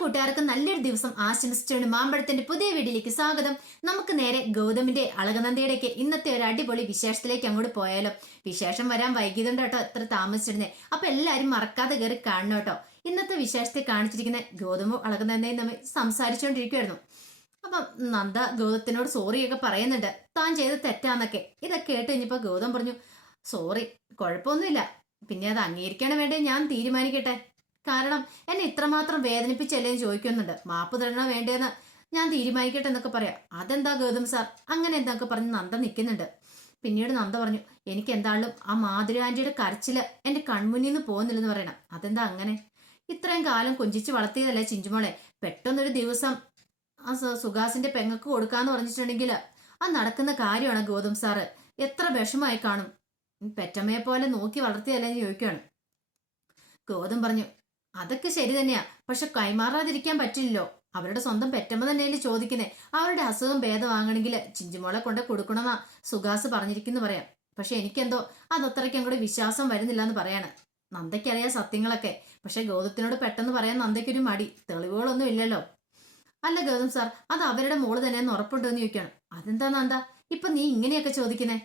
കൂട്ടുകാർക്ക് നല്ലൊരു ദിവസം ആശംസിച്ചുകൊണ്ട് മാമ്പഴത്തിന്റെ പുതിയ വീഡിയോയിലേക്ക് സ്വാഗതം. നമുക്ക് നേരെ ഗൗതമിന്റെ അളകനന്ദയുടെയൊക്കെ ഇന്നത്തെ ഒരു അടിപൊളി വിശേഷത്തിലേക്ക് അങ്ങോട്ട് പോയാലോ. വിശേഷം വരാൻ വൈകിയതുകൊണ്ട് കേട്ടോ എത്ര താമസിച്ചിരുന്നേ. അപ്പൊ എല്ലാരും മറക്കാതെ കയറി കാണണം കേട്ടോ. ഇന്നത്തെ വിശേഷത്തെ കാണിച്ചിരിക്കുന്ന ഗൗതമും അളകനന്ദയും തമ്മിൽ സംസാരിച്ചുകൊണ്ടിരിക്കുവായിരുന്നു. അപ്പം നന്ദ ഗൗതത്തിനോട് സോറിയൊക്കെ പറയുന്നുണ്ട്, താൻ ചെയ്ത് തെറ്റാന്നൊക്കെ. ഇതൊക്കെ കേട്ട് കഴിഞ്ഞപ്പോ ഗൗതം പറഞ്ഞു, സോറി, കുഴപ്പമൊന്നുമില്ല, പിന്നെ അത് അംഗീകരിക്കണം വേണ്ടേ ഞാൻ തീരുമാനിക്കട്ടെ. കാരണം എന്നെ ഇത്രമാത്രം വേദനിപ്പിച്ചല്ലേന്ന് ചോദിക്കുന്നുണ്ട്, മാപ്പ് തരണോ വേണ്ടേന്ന് ഞാൻ തീരുമാനിക്കട്ടെ എന്നൊക്കെ പറയാം. അതെന്താ ഗൗതം സാർ അങ്ങനെ എന്താക്കെ പറഞ്ഞ് നന്ദ നിൽക്കുന്നുണ്ട്. പിന്നീട് നന്ദ പറഞ്ഞു, എനിക്ക് എന്തായാലും ആ മാധുരി ആന്റിയുടെ കരച്ചില് എന്റെ കൺമുന്നിൽ നിന്ന് പോകുന്നില്ലെന്ന് പറയണം. അതെന്താ അങ്ങനെ? ഇത്രയും കാലം കൊഞ്ചിച്ച് വളർത്തിയതല്ലേ ചിഞ്ചുമോളെ. പെട്ടെന്നൊരു ദിവസം ആ സുഹാസിന്റെ പെങ്ങക്ക് കൊടുക്കാന്ന് പറഞ്ഞിട്ടുണ്ടെങ്കിൽ അത് നടക്കുന്ന കാര്യമാണ് ഗൗതം സാറ്. എത്ര വിഷമായി കാണും. പെറ്റമ്മയെ പോലെ നോക്കി വളർത്തിയല്ലേന്ന് ചോദിക്കുകയാണ്. ഗൗതം പറഞ്ഞു, അതൊക്കെ ശരി തന്നെയാ, പക്ഷെ കൈമാറാതിരിക്കാൻ പറ്റില്ലല്ലോ. അവരുടെ സ്വന്തം പെറ്റമ്മ തന്നെയല്ലേ ചോദിക്കുന്നേ. അവരുടെ അസുഖം ഭേദമാകണമെങ്കിൽ ചിഞ്ചുമോളെ കൊണ്ട് കൊടുക്കണമെന്നാ സുഹാസ് പറഞ്ഞിരിക്കുന്നു പറയാം. പക്ഷെ എനിക്കെന്തോ അതത്രയ്ക്ക് അങ്ങോട്ട് വിശ്വാസം വരുന്നില്ല എന്ന് പറയാണ്. നന്ദയ്ക്കറിയാം സത്യങ്ങളൊക്കെ, പക്ഷെ ഗൗതത്തിനോട് പെട്ടെന്ന് പറയാൻ നന്ദയ്ക്കൊരു മടി. തെളിവുകളൊന്നും ഇല്ലല്ലോ. അല്ല ഗൗതം സാർ, അത് അവരുടെ മോള് തന്നെയെന്ന് ഉറപ്പുണ്ടോ എന്ന് ചോദിക്കുകയാണ്. അതെന്താ നന്ദ ഇപ്പൊ നീ ഇങ്ങനെയൊക്കെ ചോദിക്കുന്നേ?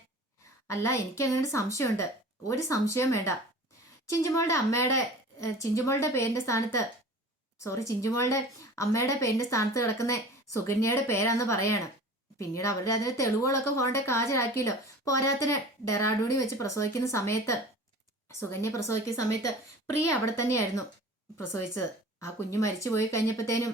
അല്ല, എനിക്ക് അങ്ങനെ ഒരു സംശയമുണ്ട്. ഒരു സംശയം വേണ്ട. ചിഞ്ചുമോളുടെ പേരിന്റെ സ്ഥാനത്ത് ചിഞ്ചുമോളുടെ അമ്മയുടെ പേരിന്റെ സ്ഥാനത്ത് കിടക്കുന്ന സുകന്യയുടെ പേരാന്ന് പറയാണ്. പിന്നീട് അവരുടെ അതിന്റെ തെളിവുകളൊക്കെ ഫോണിന്റെ ഹാജരാക്കിയല്ലോ. പോരാത്തിന് ഡെറാഡൂണി വെച്ച് പ്രസവിക്കുന്ന സമയത്ത്, സുകന്യ പ്രസവിക്കുന്ന സമയത്ത് പ്രിയ അവിടെ തന്നെയായിരുന്നു പ്രസവിച്ചത്. ആ കുഞ്ഞ് മരിച്ചു പോയി കഴിഞ്ഞപ്പോഴത്തേനും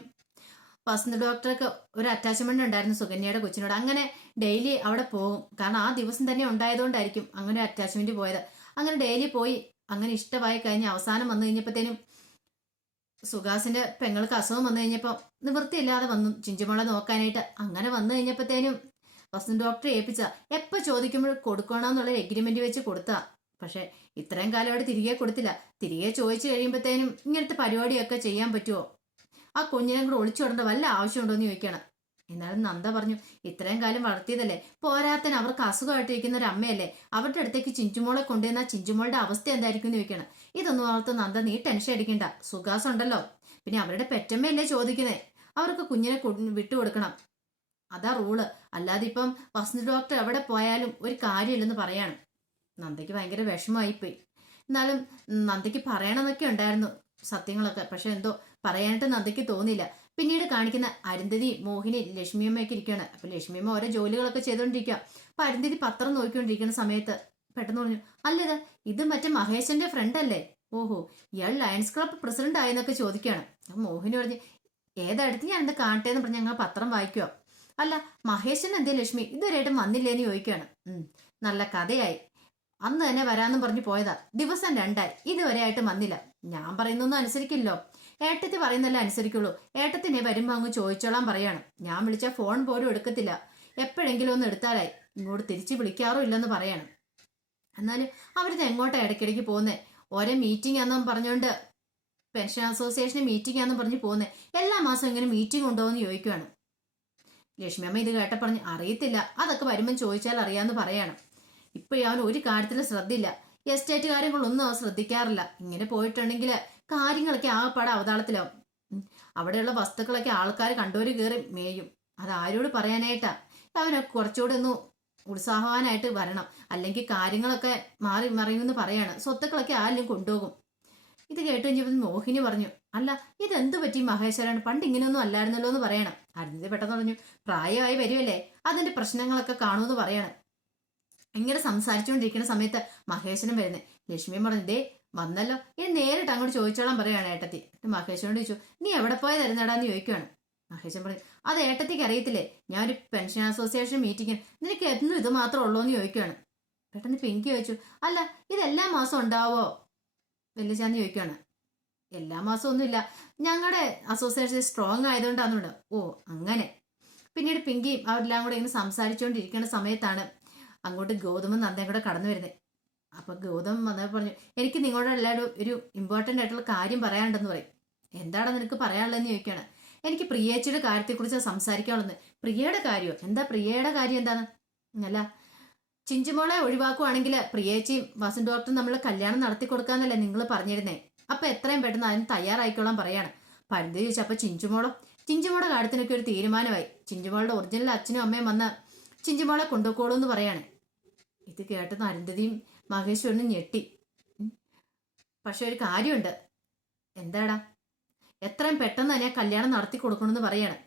വസന്ത ഡോക്ടർക്ക് ഒരു അറ്റാച്ച്മെന്റ് ഉണ്ടായിരുന്നു സുകന്യയുടെ കൊച്ചിനോട്. അങ്ങനെ ഡെയിലി അവിടെ പോകും. കാരണം ആ ദിവസം തന്നെ ഉണ്ടായതുകൊണ്ടായിരിക്കും അങ്ങനെ അറ്റാച്ച്മെന്റ് പോയത്. അങ്ങനെ ഡെയിലി പോയി അങ്ങനെ ഇഷ്ടമായി കഴിഞ്ഞ് അവസാനം വന്നു കഴിഞ്ഞപ്പോഴത്തേനും സുഹാസിന്റെ പെങ്ങൾക്ക് അസുഖം വന്നു കഴിഞ്ഞപ്പോൾ നിവൃത്തിയില്ലാതെ വന്നു ചിഞ്ചുമോളെ നോക്കാനായിട്ട്. അങ്ങനെ വന്നു കഴിഞ്ഞപ്പോഴത്തേനും വസന്ത ഡോക്ടറെ ഏൽപ്പിച്ച എപ്പോൾ ചോദിക്കുമ്പോൾ കൊടുക്കണമെന്നുള്ള എഗ്രിമെന്റ് വെച്ച് കൊടുത്താ. പക്ഷെ ഇത്രയും കാലം അവിടെ തിരികെ കൊടുത്തില്ല. തിരികെ ചോദിച്ചു കഴിയുമ്പോഴത്തേനും ഇങ്ങനത്തെ പരിപാടിയൊക്കെ ചെയ്യാൻ പറ്റുമോ? ആ കുഞ്ഞിനെ കൂടെ ഒളിച്ചോടേണ്ട വല്ല ആവശ്യമുണ്ടോ എന്ന് ചോദിക്കണം. എന്നാലും നന്ദ പറഞ്ഞു, ഇത്രയും കാലം വളർത്തിയതല്ലേ, പോരാത്തിന് അവർക്ക് അസുഖമായിട്ടിരിക്കുന്ന ഒരു അമ്മയല്ലേ, അവരുടെ അടുത്തേക്ക് ചിഞ്ചുമോളെ കൊണ്ടുവന്ന ചിഞ്ചുമോളുടെ അവസ്ഥ എന്തായിരിക്കും എന്ന് ചോദിക്കണം. ഇതൊന്നും ഓർത്ത് നന്ദ നീ ടെൻഷൻ അടിക്കണ്ട, സുഖാസം ഉണ്ടല്ലോ, പിന്നെ അവരുടെ പെറ്റമ്മയല്ലേ ചോദിക്കുന്നേ, അവർക്ക് കുഞ്ഞിനെ വിട്ടുകൊടുക്കണം, അതാ റൂള്. അല്ലാതെ ഇപ്പം വസന്ത ഡോക്ടർ എവിടെ പോയാലും ഒരു കാര്യമില്ലെന്ന് പറയാണ്. നന്ദയ്ക്ക് ഭയങ്കര വിഷമമായിപ്പോയി. എന്നാലും നന്ദയ്ക്ക് പറയണമെന്നൊക്കെ ഉണ്ടായിരുന്നു സത്യങ്ങളൊക്കെ, പക്ഷെ എന്തോ പറയാനായിട്ട് നന്ദയ്ക്ക് തോന്നിയില്ല. പിന്നീട് കാണിക്കുന്ന അരുന്ധതി, മോഹിനി, ലക്ഷ്മിയമ്മയൊക്കെ ഇരിക്കുകയാണ്. അപ്പൊ ലക്ഷ്മിയമ്മ ഓരോ ജോലികളൊക്കെ ചെയ്തോണ്ടിരിക്കുക. അപ്പൊ അരുന്ധതി പത്രം നോക്കിക്കൊണ്ടിരിക്കുന്ന സമയത്ത് പെട്ടെന്ന് പറഞ്ഞു, അല്ലത് ഇത് മറ്റേ മഹേശന്റെ ഫ്രണ്ട് അല്ലേ? ഓഹോ, ഇയാൾ ലയൺസ് ക്ലബ് പ്രസിഡന്റ് ആയെന്നൊക്കെ ചോദിക്കുകയാണ്. അപ്പൊ മോഹിനി പറഞ്ഞു, ഏതടുത്ത് ഞാൻ എന്താ കാണട്ടെ എന്ന് പറഞ്ഞ് ഞങ്ങൾ പത്രം വായിക്കുക. അല്ല, മഹേശൻ എന്തേ ലക്ഷ്മി ഇതുവരെയായിട്ടും വന്നില്ലേന്ന് ചോദിക്കുകയാണ്. നല്ല കഥയായി, അന്ന് തന്നെ വരാമെന്നും പറഞ്ഞു പോയതാ, ദിവസം 2ആയി, ഇതുവരെ ആയിട്ട് വന്നില്ല. ഞാൻ പറയുന്നൊന്നും അനുസരിക്കില്ലോ, ഏട്ടത്തി പറയുന്നല്ലേ അനുസരിക്കുള്ളൂ. ഏട്ടത്തിനെ വരുമ്പോ അങ്ങ് ചോദിച്ചോളാൻ പറയാണ്. ഞാൻ വിളിച്ച ഫോൺ പോലും എടുക്കത്തില്ല, എപ്പോഴെങ്കിലും ഒന്ന് എടുത്താലായി, ഇങ്ങോട്ട് തിരിച്ചു വിളിക്കാറും ഇല്ലെന്ന് പറയാണ്. എന്നാലും അവരിത് എങ്ങോട്ടാ ഇടയ്ക്കിടയ്ക്ക് പോകുന്നേ? ഓരോ മീറ്റിംഗ് ആണെന്നും പറഞ്ഞുകൊണ്ട്, പെൻഷൻ അസോസിയേഷന് മീറ്റിംഗ് ആണെന്നും പറഞ്ഞ് പോകുന്നേ, എല്ലാ മാസവും ഇങ്ങനെ മീറ്റിംഗ് ഉണ്ടോ എന്ന് ചോദിക്കുകയാണ്. ലക്ഷ്മിയമ്മ ഇത് കേട്ട പറഞ്ഞു, അറിയത്തില്ല, അതൊക്കെ വരുമ്പം ചോദിച്ചാൽ അറിയാന്ന് പറയാണ്. ഇപ്പൊ അവൻ ഒരു കാര്യത്തിലും ശ്രദ്ധയില്ല, എസ്റ്റേറ്റ് കാര്യങ്ങളൊന്നും അവൻ ശ്രദ്ധിക്കാറില്ല. ഇങ്ങനെ പോയിട്ടുണ്ടെങ്കിൽ കാര്യങ്ങളൊക്കെ ആകെപ്പാടെ അവതാളത്തിലാവും. അവിടെയുള്ള വസ്തുക്കളൊക്കെ ആൾക്കാർ കണ്ടോര് കയറി മേയും. അത് ആരോട് പറയാനായിട്ടാ? അവനെ കുറച്ചുകൂടെ ഒന്ന് ഉത്സാഹവാനായിട്ട് വരണം, അല്ലെങ്കിൽ കാര്യങ്ങളൊക്കെ മാറി മറിയുമെന്ന് പറയാണ്. സ്വത്തുക്കളൊക്കെ ആരെങ്കിലും കൊണ്ടുപോകും. ഇത് കേട്ട് കഴിഞ്ഞപ്പോൾ മോഹിനി പറഞ്ഞു, അല്ല ഇതെന്ത് പറ്റി മഹേശ്വരൻ, പണ്ട് ഇങ്ങനെയൊന്നും അല്ലായിരുന്നല്ലോ എന്ന് പറയണം. അരുന്ധതി പെട്ടെന്ന് പറഞ്ഞു, പ്രായമായി വരുമല്ലേ, അതിന്റെ പ്രശ്നങ്ങളൊക്കെ കാണുമെന്ന് പറയണം. ഇങ്ങനെ സംസാരിച്ചുകൊണ്ടിരിക്കുന്ന സമയത്ത് മഹേശ്വരൻ വരുന്നേ. ലക്ഷ്മിയും പറഞ്ഞു, ദേ വന്നല്ലോ, ഇനി നേരിട്ട് അങ്ങോട്ട് ചോദിച്ചോളാൻ പറയാണ് ഏട്ടത്തി. മഹേശ്വരനോട് ചോദിച്ചു, നീ എവിടെ പോയതായിരുന്നടാന്ന് ചോദിക്കുകയാണ്. മഹേശ്വരൻ പറഞ്ഞു, അത് ഏട്ടത്തിക്ക് അറിയത്തില്ലേ, ഞാൻ ഒരു പെൻഷൻ അസോസിയേഷൻ മീറ്റിങ്ങിന്, നിനക്ക് എന്നും ഇത് മാത്രം ഉള്ളൂ എന്ന് ചോദിക്കുകയാണ്. പെട്ടെന്ന് പിങ്കി ചോദിച്ചു, അല്ല ഇതെല്ലാ മാസം ഉണ്ടാവോ വല്യച്ചാന്ന് ചോദിക്കുകയാണ്. എല്ലാ മാസവും ഒന്നുമില്ല, ഞങ്ങളുടെ അസോസിയേഷൻ സ്ട്രോങ് ആയതുകൊണ്ടാണെന്നുണ്ട്. ഓ അങ്ങനെ. പിന്നീട് പിങ്കി അവരെല്ലാം കൂടെ ഇങ്ങനെ സംസാരിച്ചുകൊണ്ടിരിക്കുന്ന സമയത്താണ് അങ്ങോട്ട് ഗൗതമും നന്ദയും കൂടെ കടന്നു വരുന്നത്. അപ്പൊ ഗൗതം വന്നപ്പോൾ പറഞ്ഞു, എനിക്ക് നിങ്ങളോട് എല്ലാവരും ഒരു ഇമ്പോർട്ടൻ്റ് ആയിട്ടുള്ള കാര്യം പറയാനുണ്ടെന്ന് പറയും. എന്താണ് നിനക്ക് പറയാനുള്ളതെന്ന് ചോദിക്കുകയാണ്. എനിക്ക് പ്രിയേച്ചിയുടെ കാര്യത്തെക്കുറിച്ച് സംസാരിക്കാനുള്ളത്. പ്രിയയുടെ കാര്യമോ? എന്താ പ്രിയയുടെ കാര്യം എന്താണ്? അല്ല, ചിഞ്ചുമോളെ ഒഴിവാക്കുവാണെങ്കിൽ പ്രിയേച്ചിയും വസന്ത് ഡോക്ടറും നമ്മൾ കല്യാണം നടത്തി കൊടുക്കാന്നല്ലേ നിങ്ങൾ പറഞ്ഞിരുന്നേ. അപ്പൊ എത്രയും പെട്ടെന്ന് അതിന് തയ്യാറായിക്കോളാൻ പറയാണ്. പരിധി ചോദിച്ചു. അപ്പൊ ചിഞ്ചുമോളുടെ കാര്യത്തിനൊക്കെ ഒരു തീരുമാനമായി. ചിഞ്ചുമോളുടെ ഒറിജിനൽ അച്ഛനും അമ്മയും വന്ന് ചിഞ്ചുമോളെ കൊണ്ടുപോക്കോളൂ എന്ന് പറയാണ്. ഇത് കേട്ടെന്ന് അരുന്ധതിയും മഹേശ്വരനും ഞെട്ടി. പക്ഷെ ഒരു കാര്യമുണ്ട്. എന്താടാ? എത്രയും പെട്ടെന്ന് തന്നെ കല്യാണം നടത്തി കൊടുക്കണമെന്ന് പറയാണ്.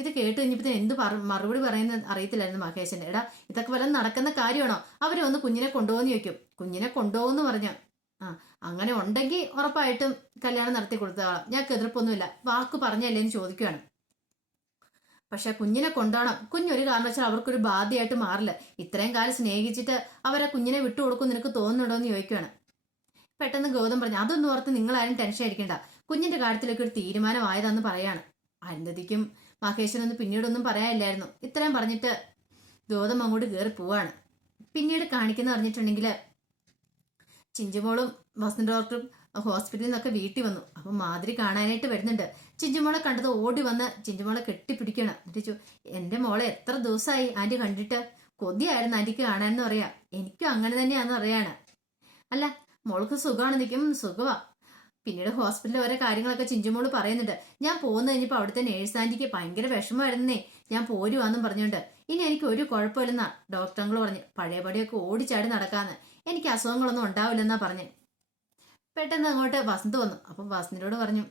ഇത് കേട്ട് കഴിഞ്ഞപ്പോ എന്ത് മറുപടി പറയുന്ന അറിയത്തില്ലായിരുന്നു മഹേശൻ. എടാ, ഇതൊക്കെ വല്ലതും നടക്കുന്ന കാര്യമാണോ? അവരെ ഒന്ന് കുഞ്ഞിനെ കൊണ്ടുപോകുന്ന ചോദിക്കും. കുഞ്ഞിനെ കൊണ്ടുപോകുന്നു പറഞ്ഞു. അങ്ങനെ ഉണ്ടെങ്കിൽ ഉറപ്പായിട്ടും കല്യാണം നടത്തി കൊടുത്തോളാം, ഞങ്ങൾക്ക് എതിർപ്പൊന്നുമില്ല, വാക്ക് പറഞ്ഞല്ലേ എന്ന് ചോദിക്കുകയാണ്. പക്ഷെ കുഞ്ഞിനെ കൊണ്ടുപോകണം. കുഞ്ഞൊരു കാരണവശാൽ അവർക്കൊരു ബാധ്യമായിട്ട് മാറില്ല. ഇത്രയും കാലം സ്നേഹിച്ചിട്ട് അവരെ കുഞ്ഞിനെ വിട്ടുകൊടുക്കും നിനക്ക് തോന്നുന്നുണ്ടോ എന്ന് ചോദിക്കുകയാണ്. പെട്ടെന്ന് ഗൗതം പറഞ്ഞു, അതൊന്നും ഓർത്ത് നിങ്ങളാരും ടെൻഷൻ അടിക്കണ്ട, കുഞ്ഞിന്റെ കാര്യത്തിലൊക്കെ ഒരു തീരുമാനമായതാന്ന് പറയാണ്. അരുന്ധതിക്കും മഹേശ്വരനൊന്നും പിന്നീടൊന്നും പറയാനില്ലായിരുന്നു. ഇത്രയും പറഞ്ഞിട്ട് ഗൗതം അങ്ങോട്ട് കയറി പോവാണ്. പിന്നീട് കാണിക്കുന്ന പറഞ്ഞിട്ടുണ്ടെങ്കിൽ ചിഞ്ചുമോളും വസന്ത ഡോക്ടറും ഹോസ്പിറ്റലിൽ നിന്നൊക്കെ വീട്ടിൽ വന്നു. അപ്പം മാതിരി കാണാനായിട്ട് വരുന്നുണ്ട്. ചിഞ്ചുമോളെ കണ്ടത് ഓടി വന്ന് ചിഞ്ചുമോളെ കെട്ടിപ്പിടിക്കണം. എന്നിട്ട് എൻ്റെ മോളെ എത്ര ദിവസമായി ആൻറ്റി കണ്ടിട്ട്, കൊതിയായിരുന്നു ആൻറ്റിക്ക് കാണാനെന്ന് പറയാം. എനിക്കും അങ്ങനെ തന്നെയാണെന്ന് പറയാണ്. അല്ല, മോൾക്ക് സുഖമാണ്? നിൽക്കും സുഖമാ. പിന്നീട് ഹോസ്പിറ്റലിൽ ഓരോ കാര്യങ്ങളൊക്കെ ചിഞ്ചുമോള് പറയുന്നുണ്ട്. ഞാൻ പോകുന്ന കഴിഞ്ഞപ്പോൾ അവിടുത്തെ നേഴ്സ് ആൻറ്റിക്ക് ഭയങ്കര വിഷമമായിരുന്നേ, ഞാൻ പോരുവാന്നും പറഞ്ഞുകൊണ്ട്. ഇനി എനിക്ക് ഒരു കുഴപ്പമില്ലെന്നാ ഡോക്ടറുകൾ പറഞ്ഞു. പഴയപടിയൊക്കെ ഓടിച്ചാടി നടക്കാന്ന്, എനിക്ക് അസുഖങ്ങളൊന്നും ഉണ്ടാവില്ലെന്നാ പറഞ്ഞു. പെട്ടെന്ന് അങ്ങോട്ട് വസന്ത് വന്നു. അപ്പം വസന്തിനോട് പറഞ്ഞു,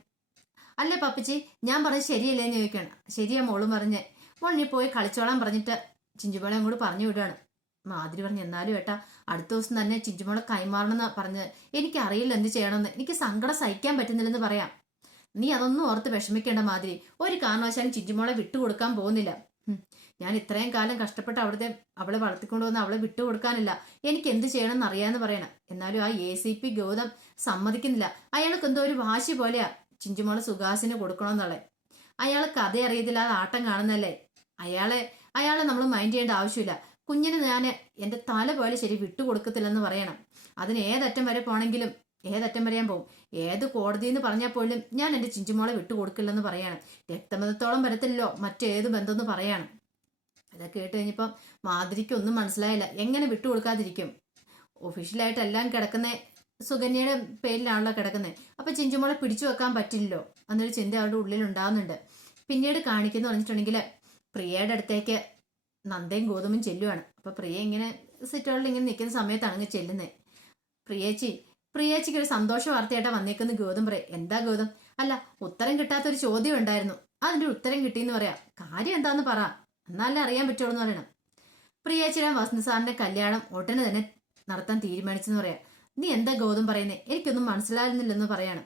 അല്ലേ പപ്പിച്ചി, ഞാൻ പറഞ്ഞത് ശരിയല്ലേന്ന് ചോദിക്കണം. ശരിയാ മോളും പറഞ്ഞ്. മോളിനി പോയി കളിച്ചോളാൻ പറഞ്ഞിട്ട് ചിഞ്ചുമോളെ അങ്ങോട്ട് പറഞ്ഞു വിടുകയാണ്. മാതിരി പറഞ്ഞു, എന്നാലും ഏട്ടാ അടുത്ത ദിവസം തന്നെ ചിഞ്ചുമോളെ കൈമാറണമെന്ന് പറഞ്ഞത്. എനിക്കറിയില്ല എന്ത് ചെയ്യണമെന്ന്, എനിക്ക് സങ്കടം സഹിക്കാൻ പറ്റുന്നില്ലെന്ന് പറയാം. നീ അതൊന്നും ഓർത്ത് വിഷമിക്കേണ്ട മാതിരി, ഒരു കാരണവശാലും ചിഞ്ചുമോളെ വിട്ടുകൊടുക്കാൻ പോകുന്നില്ല. ഞാൻ ഇത്രയും കാലം കഷ്ടപ്പെട്ട് അവളെ വളർത്തിക്കൊണ്ടുവന്ന് അവളെ വിട്ടുകൊടുക്കാനില്ല. എനിക്ക് എന്ത് ചെയ്യണമെന്ന് അറിയാമെന്ന് പറയണം. എന്നാലും ആ ACP ഗൗതം സമ്മതിക്കുന്നില്ല. അയാൾക്ക് എന്തോ ഒരു വാശി പോലെയാ ചിഞ്ചുമോളെ സുഹാസിന് കൊടുക്കണമെന്നുള്ളത്. അയാൾ കഥ അറിയത്തില്ല, അത് ആട്ടം കാണുന്നല്ലേ. അയാളെ നമ്മൾ മൈൻഡ് ചെയ്യേണ്ട ആവശ്യമില്ല. കുഞ്ഞിന് ഞാൻ എൻ്റെ തല പോലെ ശരി വിട്ടുകൊടുക്കത്തില്ലെന്ന് പറയണം. അതിന് ഏതറ്റം വരെ പോണെങ്കിലും ഏതറ്റം വരെയാൻ പോകും. ഏത് കോടതി എന്ന് പറഞ്ഞാൽ പോലും ഞാൻ എൻ്റെ ചിഞ്ചുമോളെ വിട്ടുകൊടുക്കില്ലെന്ന് പറയാണ്. രക്തബന്ധത്തോളം വരത്തില്ലല്ലോ മറ്റേത് ബന്ധമെന്ന് പറയാണ്. ഇതൊക്കെ കേട്ട് കഴിഞ്ഞപ്പം മാതിരിക്കൊന്നും മനസ്സിലായില്ല. എങ്ങനെ വിട്ടുകൊടുക്കാതിരിക്കും? ഒഫീഷ്യലായിട്ട് എല്ലാം കിടക്കുന്ന സുകന്യയുടെ പേരിലാണല്ലോ കിടക്കുന്നത്. അപ്പൊ ചിഞ്ചുമോളെ പിടിച്ചു വെക്കാൻ പറ്റില്ലല്ലോ എന്നൊരു ചിന്ത അവരുടെ ഉള്ളിൽ ഉണ്ടാകുന്നുണ്ട്. പിന്നീട് കാണിക്കുന്നു പറഞ്ഞിട്ടുണ്ടെങ്കിൽ പ്രിയയുടെ അടുത്തേക്ക് നന്ദയും ഗൗതമും ചെല്ലുവാണ്. അപ്പൊ പ്രിയ ഇങ്ങനെ സിറ്റോളിൽ ഇങ്ങനെ നിൽക്കുന്ന സമയത്താണ് അങ്ങ് ചെല്ലുന്നത്. പ്രിയേച്ചിക്ക് ഒരു സന്തോഷ വാർത്തയായിട്ടാ വന്നേക്കുന്ന ഗൗതം പറയും. എന്താ ഗൗതം? അല്ല, ഉത്തരം കിട്ടാത്തൊരു ചോദ്യം ഉണ്ടായിരുന്നു, അതിന്റെ ഉത്തരം കിട്ടിയെന്ന് പറയാം. കാര്യം എന്താന്ന് പറ, എന്നാലേ അറിയാൻ പറ്റുള്ളൂ എന്ന് പറയണം. പ്രിയേച്ചിയുടെ വസന്ത് സാറിന്റെ കല്യാണം ഉടനെ തന്നെ നടത്താൻ തീരുമാനിച്ചെന്ന് പറയാം. നീ എന്താ ഗൗതം പറയുന്നേ? എനിക്കൊന്നും മനസ്സിലാകുന്നില്ലെന്ന് പറയാണ്.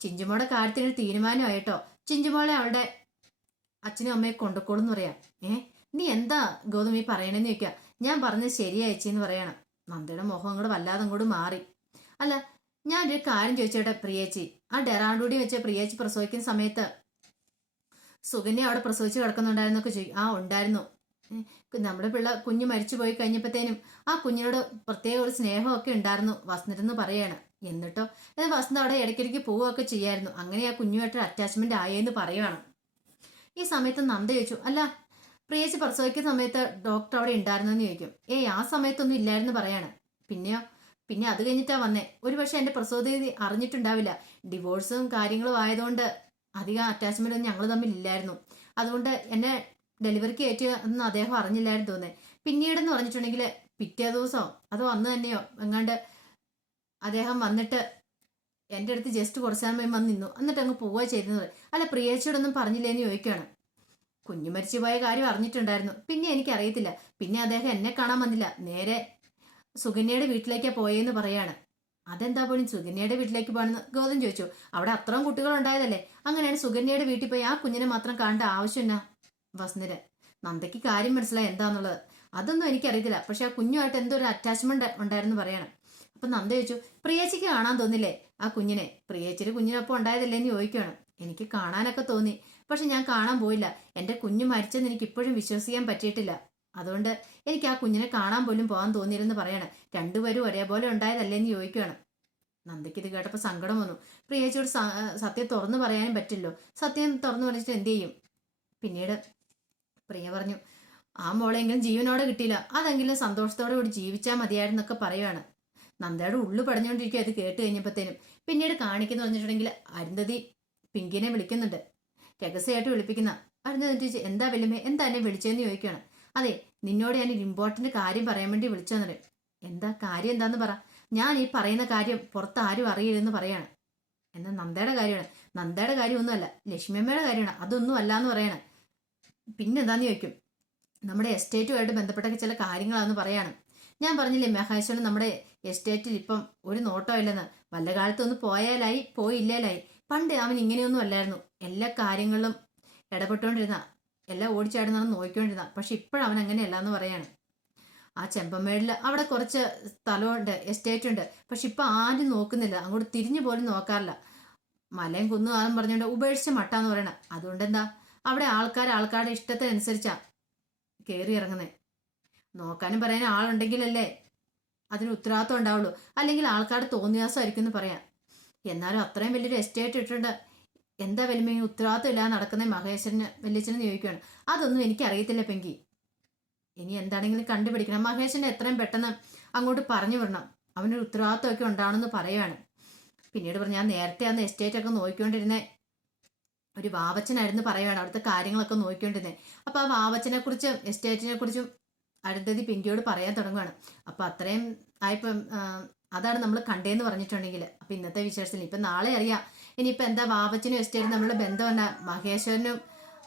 ചിഞ്ചുമോളുടെ കാര്യത്തിനൊരു തീരുമാനമായിട്ടോ, ചിഞ്ചുമോളെ അവളുടെ അച്ഛനും അമ്മയെ കൊണ്ടുപോകുന്നു പറയാം. നീ എന്താ ഗൗതം ഈ പറയണെന്ന് ചോദിക്കുക. ഞാൻ പറഞ്ഞത് ശരിയയച്ചെന്ന് പറയണം. നന്ദയുടെ മുഖം അങ്ങോട്ട് വല്ലാതെ അങ്ങോട്ട് മാറി. അല്ല, ഞാനൊരു കാര്യം ചോദിച്ചോട്ടെ പ്രിയേച്ചി, ആ ഡെറാൻഡൂടി വെച്ച് പ്രിയേച്ചി പ്രസവിക്കുന്ന സമയത്ത് സുകന്യ അവിടെ പ്രസവിച്ച് കിടക്കുന്നുണ്ടായിരുന്നൊക്കെ ചോദിക്കും. ആ ഉണ്ടായിരുന്നു. നമ്മുടെ കുഞ്ഞ് മരിച്ചു പോയി കഴിഞ്ഞപ്പോഴത്തേനും ആ കുഞ്ഞിനോട് പ്രത്യേക ഒരു സ്നേഹമൊക്കെ ഉണ്ടായിരുന്നു വസന്തെന്ന് പറയാണ്. എന്നിട്ടോ വസന്ത് അവിടെ ഇടയ്ക്കിടയ്ക്ക് പോവുകയൊക്കെ ചെയ്യായിരുന്നു. അങ്ങനെ ആ കുഞ്ഞുമായിട്ടൊരു അറ്റാച്ച്മെന്റ് ആയെന്ന് പറയുവാണ്. ഈ സമയത്ത് നന്ദ ചോദിച്ചു, അല്ല പ്രിയേച്ചി പ്രസവിക്കുന്ന സമയത്ത് ഡോക്ടർ അവിടെ ഉണ്ടായിരുന്നെന്ന് ചോദിക്കും. ആ സമയത്തൊന്നും ഇല്ലായിരുന്നു പറയാണ്. പിന്നെ അത് കഴിഞ്ഞിട്ടാ വന്നേ. ഒരുപക്ഷെ എന്റെ പ്രസവതീതി അറിഞ്ഞിട്ടുണ്ടാവില്ല. ഡിവോഴ്സും കാര്യങ്ങളും ആയതുകൊണ്ട് അധികം അറ്റാച്ച്മെന്റ് ഒന്നും ഞങ്ങൾ തമ്മിൽ ഇല്ലായിരുന്നു. അതുകൊണ്ട് എന്നെ ഡെലിവറിക്ക് എന്ന് അദ്ദേഹം അറിഞ്ഞില്ലായിരുന്നു തോന്നുന്നത്. പിന്നീടെന്ന് പറഞ്ഞിട്ടുണ്ടെങ്കിൽ പിറ്റേ ദിവസമോ അതോ അന്ന് തന്നെയോ എങ്ങാണ്ട് അദ്ദേഹം വന്നിട്ട് എൻ്റെ അടുത്ത് ജസ്റ്റ് കുറച്ച് സമയം വന്ന് നിന്നു, എന്നിട്ട് അങ്ങ് പോവുക ചെയ്തത്. അല്ല, പ്രിയേച്ചിയോടൊന്നും പറഞ്ഞില്ലേന്ന് ചോദിക്കുകയാണ്. കുഞ്ഞു മരിച്ചു പോയ കാര്യം അറിഞ്ഞിട്ടുണ്ടായിരുന്നു, പിന്നെ എനിക്കറിയത്തില്ല. പിന്നെ അദ്ദേഹം എന്നെ കാണാൻ വന്നില്ല, നേരെ സുകന്യയുടെ വീട്ടിലേക്കാ പോയെന്ന് പറയാണ്. അതെന്താ പോലും സുകന്യയുടെ വീട്ടിലേക്ക് പോകണമെന്ന് ഗൗതം ചോദിച്ചു. അവിടെ അത്രയും കുട്ടികൾ ഉണ്ടായതല്ലേ, അങ്ങനെയാണ് സുകന്യയുടെ വീട്ടിൽ പോയി ആ കുഞ്ഞിനെ മാത്രം കാണേണ്ട ആവശ്യം എന്നാ വസന്തിന്? നന്ദയ്ക്ക് കാര്യം മനസ്സിലായി എന്താന്നുള്ളത്. അതൊന്നും എനിക്കറിയത്തില്ല, പക്ഷെ ആ കുഞ്ഞുമായിട്ട് എന്തോ ഒരു അറ്റാച്ച്മെന്റ് ഉണ്ടായിരുന്നു പറയണം. അപ്പൊ നന്ദ ചോദിച്ചു, പ്രിയേച്ചിക്ക് കാണാൻ തോന്നില്ലേ ആ കുഞ്ഞിനെ? പ്രിയേച്ചിയുടെ കുഞ്ഞിനൊപ്പം ഉണ്ടായതല്ലേ എന്ന് ചോദിക്കുകയാണ്. എനിക്ക് കാണാനൊക്കെ തോന്നി, പക്ഷെ ഞാൻ കാണാൻ പോയില്ല. എൻ്റെ കുഞ്ഞു മരിച്ചെന്ന് എനിക്ക് ഇപ്പോഴും വിശ്വസിക്കാൻ പറ്റിയിട്ടില്ല. അതുകൊണ്ട് എനിക്ക് ആ കുഞ്ഞിനെ കാണാൻ പോലും പോകാൻ തോന്നിയില്ലെന്ന് പറയാണ്. രണ്ടുപേരും ഒരേപോലെ ഉണ്ടായതല്ലേ എന്ന് ചോദിക്കുകയാണ്. നന്ദയ്ക്ക് ഇത് കേട്ടപ്പോൾ സങ്കടം വന്നു. പ്രിയേച്ചിയോട് സത്യം തുറന്നു പറയാനും പറ്റില്ലോ. സത്യം തുറന്നു പറഞ്ഞിട്ട് എന്ത് ചെയ്യും? പിന്നീട് പ്രിയ പറഞ്ഞു, ആ മോളെങ്കിലും ജീവനോടെ കിട്ടിയില്ല, അതെങ്കിലും സന്തോഷത്തോടെ കൂടി ജീവിച്ചാൽ മതിയായിരുന്നൊക്കെ പറയുവാണ്. നന്ദയുടെ ഉള്ളു പടഞ്ഞുകൊണ്ടിരിക്കുക അത് കേട്ട് കഴിഞ്ഞപ്പോഴത്തേനും. പിന്നീട് കാണിക്കുന്നു പറഞ്ഞിട്ടുണ്ടെങ്കിൽ അരുന്ധതി പിങ്കിനെ വിളിക്കുന്നുണ്ട്, രഹസ്യമായിട്ട് വിളിപ്പിക്കുന്ന. അറിഞ്ഞു ചോദിച്ചു, എന്താ വല്യമ്മേ, എന്താ എന്നെ വിളിച്ചതെന്ന് ചോദിക്കുകയാണ്. അതെ, നിന്നോട് ഞാൻ ഒരു ഇമ്പോർട്ടന്റ് കാര്യം പറയാൻ വേണ്ടി വിളിച്ചോന്നറിയും. എന്താ കാര്യം, എന്താന്ന് പറ. ഞാൻ ഈ പറയുന്ന കാര്യം പുറത്ത് ആരും അറിയില്ലെന്ന് പറയാണ്. എന്നാൽ നന്ദയുടെ കാര്യമാണ്. നന്ദയുടെ കാര്യമൊന്നുമല്ല, ലക്ഷ്മിയമ്മയുടെ കാര്യമാണ്. അതൊന്നും അല്ല എന്ന് പറയാണ്. പിന്നെന്താന്ന് ചോദിക്കും. നമ്മുടെ എസ്റ്റേറ്റുമായിട്ട് ബന്ധപ്പെട്ട ചില കാര്യങ്ങളാണെന്ന് പറയാണ്. ഞാൻ പറഞ്ഞില്ലേ മഹേശ്വരൻ നമ്മുടെ എസ്റ്റേറ്റിൽ ഇപ്പം ഒരു നോട്ടം ഇല്ലെന്ന്. വല്ല കാലത്തൊന്ന് പോയാലായി, പോയില്ലേലായി. പണ്ട് അവൻ ഇങ്ങനെയൊന്നും അല്ലായിരുന്നു. എല്ലാ കാര്യങ്ങളിലും ഇടപെട്ടുകൊണ്ടിരുന്ന, എല്ലാം ഓടിച്ചാടുന്ന നോക്കിക്കൊണ്ടിരുന്ന. പക്ഷെ ഇപ്പോഴവൻ അങ്ങനെയല്ല എന്ന് പറയാണ്. ആ ചെമ്പമേടിൽ അവിടെ കുറച്ച് സ്ഥലമുണ്ട്, എസ്റ്റേറ്റ് ഉണ്ട്. പക്ഷെ ഇപ്പൊ ആരും നോക്കുന്നില്ല, അങ്ങോട്ട് തിരിഞ്ഞു പോലും നോക്കാറില്ല. മലയും കുന്നും ആണെന്ന് പറഞ്ഞുകൊണ്ട് ഉപേക്ഷിച്ച മട്ടാന്ന് പറയണ. അതുകൊണ്ട് എന്താ, അവിടെ ആൾക്കാരുടെ ഇഷ്ടത്തിനനുസരിച്ചാ കയറി ഇറങ്ങുന്നത്. നോക്കാനും പറയാനും ആളുണ്ടെങ്കിലല്ലേ അതിന് ഉത്തരവാദിത്വം ഉണ്ടാവുള്ളൂ. അല്ലെങ്കിൽ ആൾക്കാരുടെ തോന്നിയാസമായിരിക്കും എന്ന് പറയാം. എന്നാലും അത്രയും വലിയൊരു എസ്റ്റേറ്റ് ഇട്ടിട്ടുണ്ട്, എന്താ വലിയ ഉത്തരവാദിത്വം ഇല്ലാതെ നടക്കുന്ന മഹേശ്വരന് വലിയച്ഛനെന്ന് ചോദിക്കുകയാണ്. അതൊന്നും എനിക്ക് അറിയത്തില്ല പെങ്കി, ഇനി എന്താണെങ്കിലും കണ്ടുപിടിക്കണം. മഹേശ്വരനെ എത്രയും പെട്ടെന്ന് അങ്ങോട്ട് പറഞ്ഞു വിടണം. അവനൊരു ഉത്തരവാദിത്വമൊക്കെ ഉണ്ടാവണമെന്ന് പറയുകയാണ്. പിന്നീട് പറഞ്ഞു, ഞാൻ നേരത്തെ അന്ന് എസ്റ്റേറ്റ് ഒക്കെ നോക്കിക്കൊണ്ടിരുന്നേ ഒരു വാവച്ചനായിരുന്നു പറയുകയാണ്, അവിടുത്തെ കാര്യങ്ങളൊക്കെ നോക്കിക്കൊണ്ടിരുന്നത്. അപ്പൊ ആ വാവച്ചനെ കുറിച്ചും എസ്റ്റേറ്റിനെ കുറിച്ചും അരുന്ധതി പിങ്കിയോട് പറയാൻ തുടങ്ങുകയാണ്. അപ്പൊ അത്രയും ആയപ്പം അതാണ് നമ്മൾ കണ്ടേന്ന് പറഞ്ഞിട്ടുണ്ടെങ്കിൽ. അപ്പൊ ഇന്നത്തെ വിശേഷത്തിൽ ഇപ്പൊ നാളെ അറിയാം ഇനിയിപ്പൊ എന്താ വാവച്ചനും എസ്റ്റേറ്റും തമ്മിലുള്ള ബന്ധം എന്താ. മഹേശ്വരനും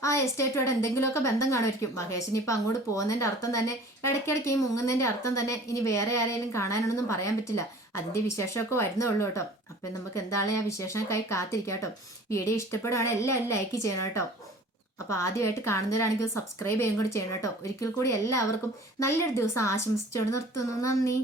ആ എസ്റ്റേറ്റുമായിട്ട് എന്തെങ്കിലുമൊക്കെ ബന്ധം കാണുമായിരിക്കും. മഹേശ്വരൻ ഇപ്പൊ അങ്ങോട്ട് പോകുന്നതിന്റെ അർത്ഥം തന്നെ, ഇടയ്ക്കിടയ്ക്ക് ഈ മുങ്ങുന്നതിന്റെ അർത്ഥം തന്നെ ഇനി വേറെ ആരെങ്കിലും കാണാനൊന്നും പറയാൻ പറ്റില്ല. അതിന്റെ വിശേഷമൊക്കെ വരുന്നേ ഉള്ളൂ കേട്ടോ. അപ്പൊ നമുക്ക് എന്തായാലും ആ വിശേഷങ്ങൾക്കായി കാത്തിരിക്കാം കേട്ടോ. വീഡിയോ ഇഷ്ടപ്പെടുവാണെങ്കിൽ എല്ലാവരും ലൈക്ക് ചെയ്യണം കേട്ടോ. അപ്പൊ ആദ്യമായിട്ട് കാണുന്നവരാണെങ്കിൽ സബ്സ്ക്രൈബ് ചെയ്യുകയും കൂടി ചെയ്യണം കേട്ടോ. ഒരിക്കൽ കൂടി എല്ലാവർക്കും നല്ലൊരു ദിവസം ആശംസിച്ചുകൊണ്ട് നിർത്തുന്നു. നന്ദി.